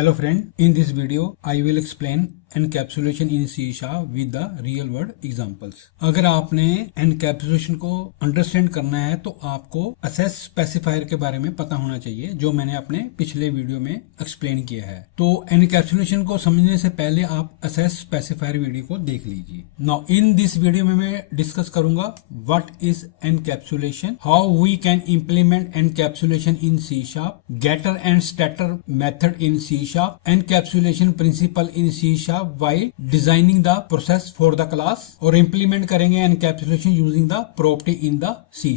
Hello friend, in this video I will explain encapsulation in C# with the real world examples। अगर आपने encapsulation को understand करना है तो आपको access specifier के बारे में पता होना चाहिए, जो मैंने अपने पिछले वीडियो में एक्सप्लेन किया है। तो encapsulation को समझने से पहले आप access specifier वीडियो को देख लीजिए। Now in this वीडियो में मैं डिस्कस करूंगा what is encapsulation, how we can implement encapsulation in C#, getter and statter method in C#, encapsulation principle in C# while designing the process for the class, और implement करेंगे encapsulation using the property in the C#।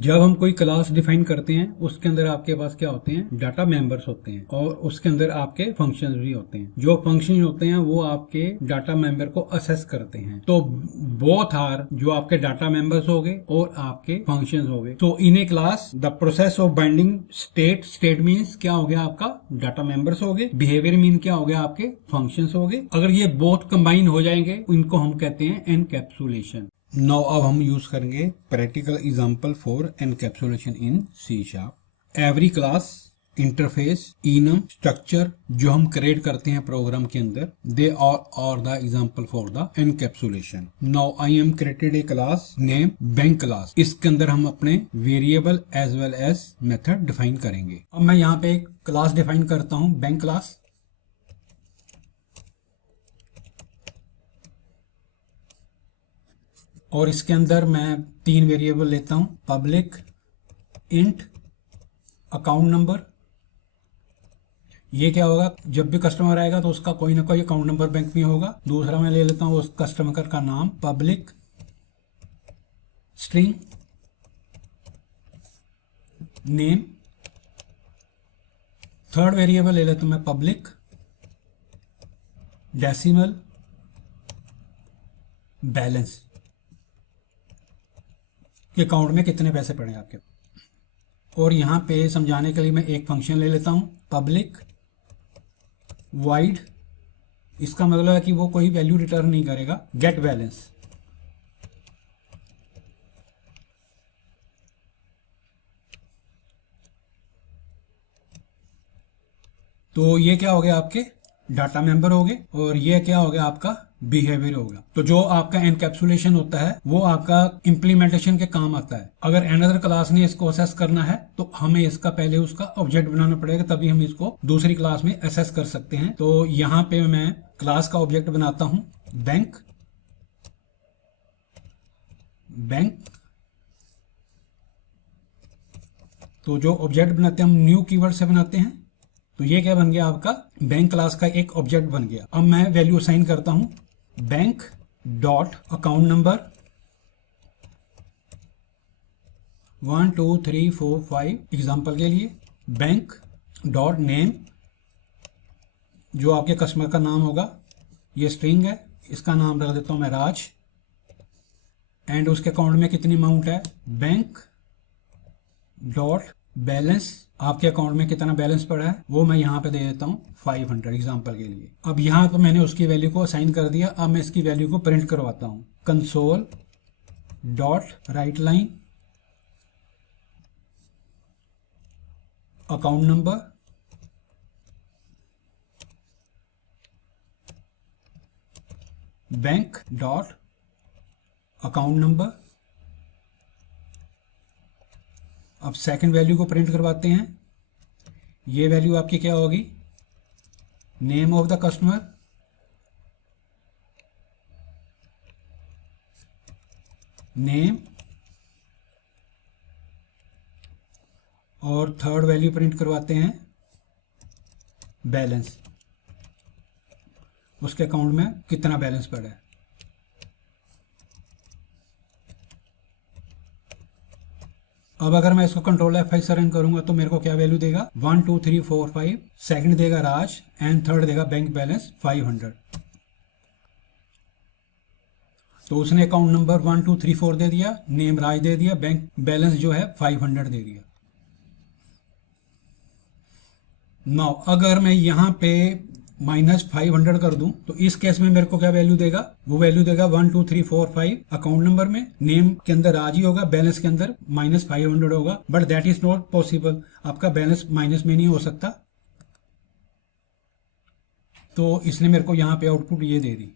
जब हम कोई class define करते हैं उसके अंदर आपके पास क्या होते हैं, डाटा मेंबर्स होते हैं और उसके अंदर आपके फंक्शंस भी होते हैं। जो फंक्शन होते हैं वो आपके डाटा मेंबर को असेस करते हैं। तो बोथ आर, जो आपके डाटा मेंबर्स हो गए और आपके फंक्शंस हो गए। तो in a class the process of binding state means क्या हो गया, आपका डाटा मेंबर्स हो गए, बिहेवियर मीन क्या हो गया, आपके फंक्शंस हो गए। अगर ये बोथ कंबाइन हो जाएंगे इनको हम कहते हैं एनकैप्सुलेशन। नाउ अब हम यूज करेंगे practical example for encapsulation in C#। Every class, interface, enum, structure जो हम क्रिएट करते हैं प्रोग्राम के अंदर, they are the example for the encapsulation. Now I am created a class name bank class. इसके अंदर हम अपने variable as well as method define करेंगे। अब मैं यहाँ पे एक क्लास डिफाइन करता हूँ, बैंक क्लास। और इसके अंदर मैं 3 वेरिएबल लेता हूं, पब्लिक, इंट, अकाउंट नंबर। ये क्या होगा, जब भी कस्टमर आएगा तो उसका कोई ना कोई अकाउंट नंबर बैंक में होगा। दूसरा मैं ले लेता हूं उस कस्टमर का नाम, public string name. Third variable ले लेता हूं मैं पब्लिक डेसिमल बैलेंस, कि अकाउंट में कितने पैसे पड़े आपके। और यहां पे समझाने के लिए मैं एक फंक्शन ले लेता हूं, पब्लिक वाइड। इसका मतलब है कि वो कोई वैल्यू रिटर्न नहीं करेगा, गेट बैलेंस। तो ये क्या हो गया, आपके डाटा मेंबर हो गए और ये क्या हो गया, आपका बिहेवियर होगा। तो जो आपका एनकैप्सुलेशन होता है वो आपका इंप्लीमेंटेशन के काम आता है। अगर अनदर क्लास ने इसको असेस करना है तो हमें इसका पहले उसका ऑब्जेक्ट बनाना पड़ेगा, तभी हम इसको दूसरी क्लास में असेस कर सकते हैं। तो यहाँ पे मैं क्लास का ऑब्जेक्ट बनाता हूं बैंक। तो जो ऑब्जेक्ट बनाते हैं हम न्यू कीवर्ड से बनाते हैं। तो ये क्या बन गया, आपका बैंक क्लास का एक ऑब्जेक्ट बन गया। अब मैं वैल्यू असाइन करता हूं, bank dot account number 1 2 3 4 5 example के लिए, बैंक डॉट नेम जो आपके कस्टमर का नाम होगा, ये स्ट्रिंग है, इसका नाम रख देता हूं मैं राज। एंड उसके अकाउंट में कितनी अमाउंट है, बैंक डॉट बैलेंस, आपके अकाउंट में कितना बैलेंस पड़ा है वो मैं यहाँ पे दे देता हूँ 500 एग्जांपल के लिए। अब यहाँ पे मैंने उसकी वैल्यू को असाइन कर दिया। अब मैं इसकी वैल्यू को प्रिंट करवाता हूँ, console dot right line account number bank dot account number. अब सेकंड वैल्यू को प्रिंट करवाते हैं। ये वैल्यू आपकी क्या होगी, name of the customer, name, और थर्ड वैल्यू प्रिंट करवाते हैं बैलेंस, उसके अकाउंट में कितना बैलेंस पड़ा है। अब अगर मैं इसको कंट्रोल F5 से रन करूंगा तो मेरे को क्या वैल्यू देगा, 1 2 3 4 5, सेकंड देगा राज एंड थर्ड देगा बैंक बैलेंस 500। तो उसने अकाउंट नंबर 1 2 3 4 दे दिया, नेम राज दे दिया, बैंक बैलेंस जो है 500 दे दिया। नाउ अगर मैं यहाँ पे -500 कर दूं तो इस केस में मेरे को क्या वैल्यू देगा, वो वैल्यू देगा 1 2 3 4 5 अकाउंट नंबर में, नेम के अंदर आज ही होगा, बैलेंस के अंदर -500 होगा। But that is not possible, आपका बैलेंस माइनस में नहीं हो सकता। तो इसने मेरे को यहाँ पे आउटपुट ये दे दी।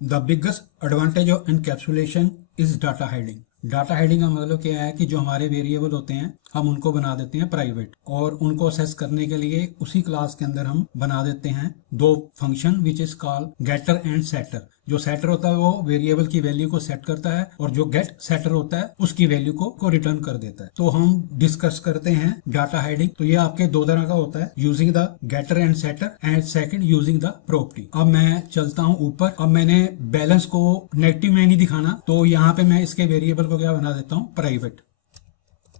The biggest advantage of encapsulation is data hiding. Data hiding का मतलब क्या है कि जो हमारे वेरिएबल होते हैं हम उनको बना देते हैं प्राइवेट, और उनको असेस करने के लिए उसी क्लास के अंदर हम बना देते हैं दो function which is called getter and setter. जो सेटर होता है वो वेरिएबल की वैल्यू को सेट करता है, और जो गेट सेटर होता है उसकी वैल्यू को रिटर्न कर देता है। तो हम डिस्कस करते हैं डाटा हाइडिंग। तो ये आपके दो तरह का होता है, using the getter and setter, and second using the property. अब मैं चलता हूं ऊपर। अब मैंने बैलेंस को नेगेटिव में नहीं दिखाना, तो यहाँ पे मैं इसके वेरिएबल को क्या बना देता हूँ, प्राइवेट।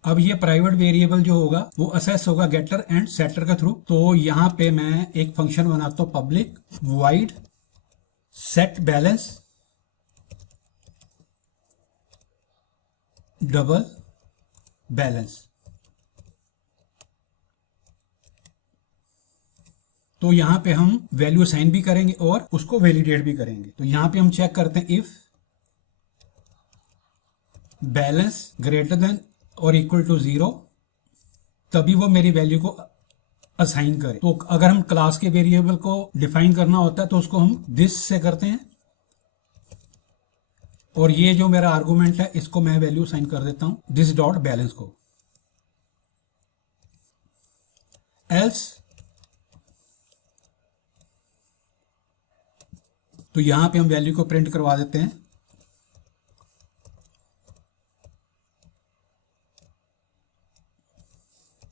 अब ये प्राइवेट वेरिएबल जो होगा वो असेस होगा गेटर एंड सेटर के थ्रू। तो यहाँ पे मैं एक फंक्शन बनाता हूँ public wide set balance double balance. तो यहां पे हम वैल्यू असाइन भी करेंगे और उसको वैलिडेट भी करेंगे। तो यहां पे हम चेक करते हैं इफ बैलेंस ग्रेटर देन और इक्वल टू 0, तभी वो मेरी वैल्यू को असाइन करे। तो अगर हम क्लास के वेरिएबल को डिफाइन करना होता है तो उसको हम दिस से करते हैं, और ये जो मेरा आर्गुमेंट है इसको मैं वैल्यू असाइन कर देता हूं दिस डॉट बैलेंस को। एल्स, तो यहां पे हम वैल्यू को प्रिंट करवा देते हैं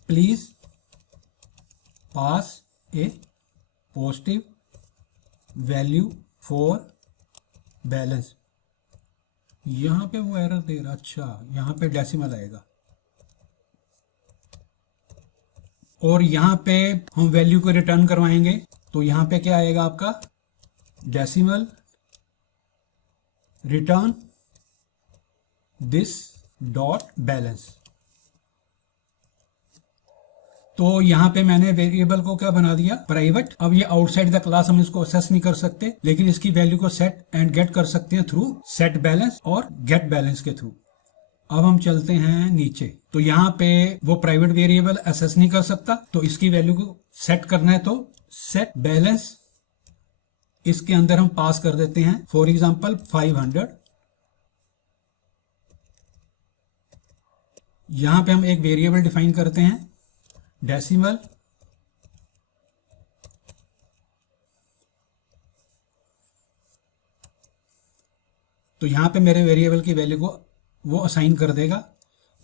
please pass A positive value for balance. यहां पे वो एरर दे रहा, अच्छा यहां पे डेसिमल आएगा, और यहां पे हम वैल्यू को रिटर्न करवाएंगे। तो यहां पे क्या आएगा आपका, decimal return this dot balance. तो यहां पे मैंने वेरिएबल को क्या बना दिया, प्राइवेट। अब ये आउटसाइड द क्लास हम इसको असेस नहीं कर सकते, लेकिन इसकी वैल्यू को सेट एंड गेट कर सकते हैं थ्रू सेट बैलेंस और गेट बैलेंस के थ्रू। अब हम चलते हैं नीचे। तो यहां पे वो प्राइवेट वेरिएबल असेस नहीं कर सकता, तो इसकी वैल्यू को सेट करना है तो सेट बैलेंस, इसके अंदर हम पास कर देते हैं फॉर एग्जांपल 500। यहां पे हम एक वेरिएबल डिफाइन करते हैं डेसिमल तो यहां पे मेरे वेरिएबल की वैल्यू को वो असाइन कर देगा।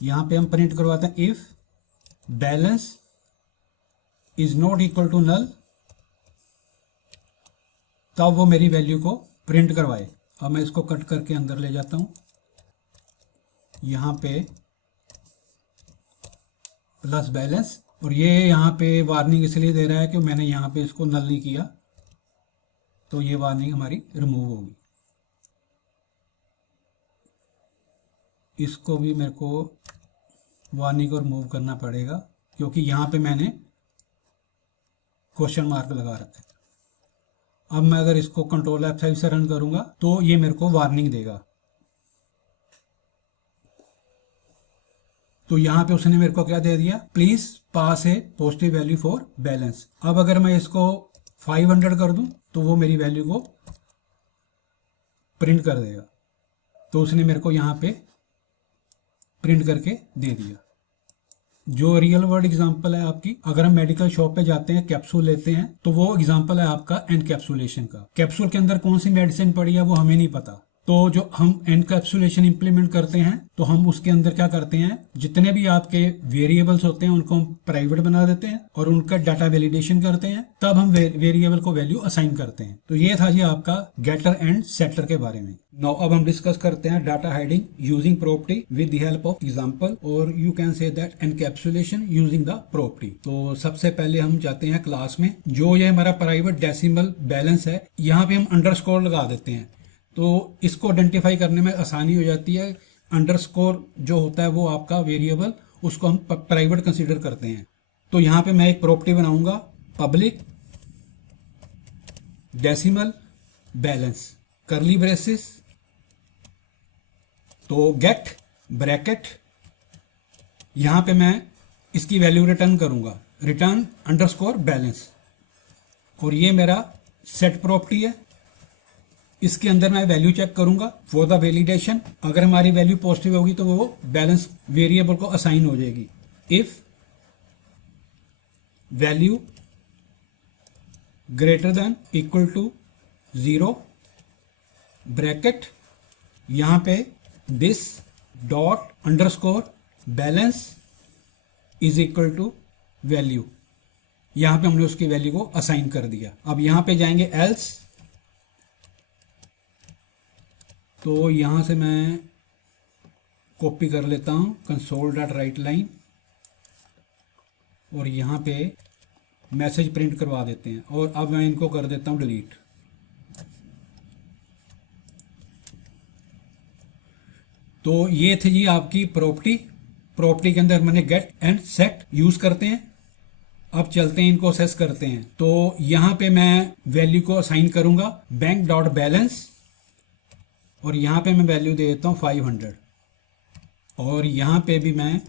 यहां पे हम प्रिंट करवाते हैं if balance is not equal to null, तब वो मेरी वैल्यू को प्रिंट करवाए। अब मैं इसको कट करके अंदर ले जाता हूं, यहां पे प्लस बैलेंस, और ये यहाँ पे वार्निंग इसलिए दे रहा है कि मैंने यहाँ पे इसको नल नहीं किया, तो ये वार्निंग हमारी रिमूव होगी। इसको भी मेरे को वार्निंग को रिमूव करना पड़ेगा, क्योंकि यहाँ पे मैंने क्वेश्चन मार्क लगा रखा है। अब मैं अगर इसको कंट्रोल F5 से रन करूंगा तो ये मेरे को वार्निंग देगा। तो यहां पे उसने मेरे को क्या दे दिया, please pass A positive value for balance. अब अगर मैं इसको 500 कर दूं तो वो मेरी वैल्यू को प्रिंट कर देगा। तो उसने मेरे को यहां पे प्रिंट करके दे दिया। जो रियल वर्ल्ड एग्जांपल है आपकी, अगर हम मेडिकल शॉप पे जाते हैं कैप्सूल लेते हैं तो वो एग्जांपल है आपका एनकैप्सुलेशन का। कैप्सूल के अंदर कौन सी मेडिसिन पड़ी है वो हमें नहीं पता, तो जो हम एनकैप्सुलेशन इंप्लीमेंट करते हैं तो हम उसके अंदर क्या करते हैं, जितने भी आपके वेरिएबल्स होते हैं उनको हम प्राइवेट बना देते हैं और उनका डाटा वैलिडेशन करते हैं, तब हम वेरिएबल को वैल्यू असाइन करते हैं। तो ये था जी आपका गेटर एंड सेटर के बारे में। नाउ अब हम डिस्कस करते हैं data hiding using property with the help of example, और you can say that encapsulation using the property. तो सबसे पहले हम जाते हैं क्लास में। जो ये हमारा प्राइवेट डेसिमल बैलेंस है, यहाँ पे हम अंडरस्कोर लगा देते हैं, तो इसको आइडेंटिफाई करने में आसानी हो जाती है। अंडरस्कोर जो होता है वो आपका वेरिएबल, उसको हम प्राइवेट कंसीडर करते हैं। तो यहां पे मैं एक प्रॉपर्टी बनाऊंगा पब्लिक डेसिमल बैलेंस करली ब्रेसेस, तो गेट ब्रैकेट, यहां पे मैं इसकी वैल्यू रिटर्न करूंगा, रिटर्न अंडरस्कोर बैलेंस। और ये मेरा सेट प्रॉपर्टी है। इसके अंदर मैं वैल्यू चेक करूंगा फॉर द वैलिडेशन। अगर हमारी वैल्यू पॉजिटिव होगी तो वो बैलेंस वेरिएबल को असाइन हो जाएगी। If value greater than equal to 0 bracket, यहां पे this dot underscore balance is equal to value. यहां पे हमने उसकी वैल्यू को असाइन कर दिया। अब यहां पे जाएंगे एल्स, तो यहां से मैं कॉपी कर लेता हूं कंसोल डॉट राइट लाइन और यहां पे मैसेज प्रिंट करवा देते हैं। और अब मैं इनको कर देता हूं डिलीट। तो ये थे जी आपकी प्रॉपर्टी के अंदर मैंने गेट एंड सेट यूज करते हैं। अब चलते हैं इनको असेस करते हैं। तो यहां पे मैं वैल्यू को असाइन करूंगा बैंक डॉट बैलेंस और यहां पे मैं वैल्यू दे देता हूं 500 और यहां पे भी मैं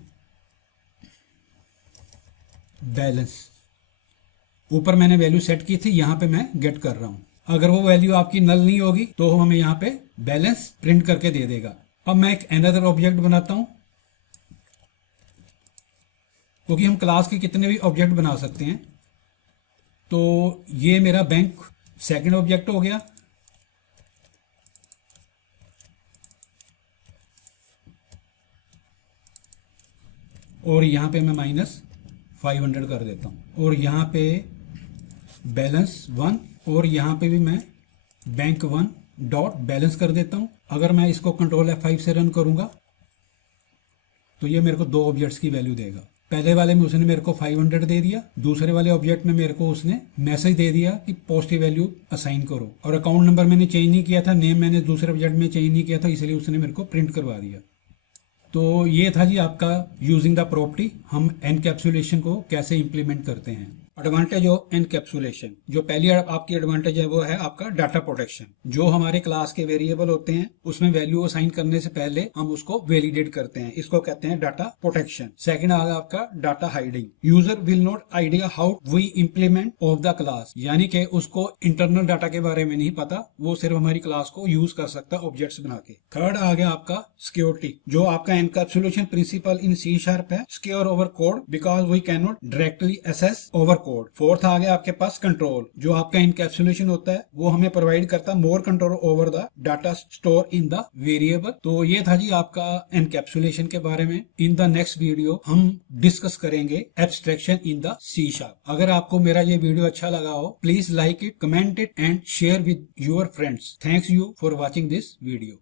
बैलेंस, ऊपर मैंने वैल्यू सेट की थी, यहां पे मैं गेट कर रहा हूं। अगर वो वैल्यू आपकी नल नहीं होगी तो हमें यहां पे बैलेंस प्रिंट करके दे देगा। अब मैं एक अनदर ऑब्जेक्ट बनाता हूं, क्योंकि हम क्लास के कितने भी ऑब्जेक्ट बना सकते हैं। तो ये मेरा बैंक सेकंड ऑब्जेक्ट हो गया। और यहां पे मैं -500 कर देता हूं और यहां पे बैलेंस 1 और यहां पे भी मैं बैंक 1 डॉट बैलेंस कर देता हूं। अगर मैं इसको कंट्रोल F5 से रन करूंगा तो ये मेरे को 2 ऑब्जेक्ट्स की वैल्यू देगा। पहले वाले में उसने मेरे को 500 दे दिया, दूसरे वाले ऑब्जेक्ट में मेरे को उसने मैसेज दे दिया कि पॉजिटिव वैल्यू असाइन करो। और अकाउंट नंबर मैंने चेंज नहीं किया था, नेम मैंने दूसरे ऑब्जेक्ट में चेंज नहीं किया था, इसलिए उसने मेरे को प्रिंट करवा दिया। तो ये था जी आपका यूजिंग द प्रॉपर्टी, हम एनकैप्सुलेशन को कैसे इंप्लीमेंट करते हैं। एडवांटेज ऑफ एनकैप्सुलेशन, जो पहली आपकी एडवांटेज है वो है आपका डाटा प्रोटेक्शन। जो हमारे क्लास के वेरिएबल होते हैं उसमें वैल्यू असाइन करने से पहले हम उसको वैलिडेट करते हैं, इसको कहते हैं डाटा प्रोटेक्शन। सेकंड आ गया आपका data hiding. User will not idea how we implement of the class, यानी कि उसको इंटरनल डाटा के बारे में नहीं पता, वो सिर्फ हमारी क्लास को यूज कर सकता है ऑब्जेक्ट्स बना के। थर्ड आ गया आपका सिक्योरिटी, जो आपका एनकैप्सुलेशन प्रिंसिपल इन C# है, secure over code because we can not directly access over code. Fourth आ गया आपके पास कंट्रोल, जो आपका एनकैप्सुलेशन होता है वो हमें प्रोवाइड करता है more control over the data store in the variable. तो ये था जी आपका एनकैप्सुलेशन के बारे में। इन द नेक्स्ट वीडियो हम डिस्कस करेंगे एब्स्ट्रैक्शन इन द C#। अगर आपको मेरा ये वीडियो अच्छा लगा हो, please like it, comment it and share with your friends. Thanks you for watching this video.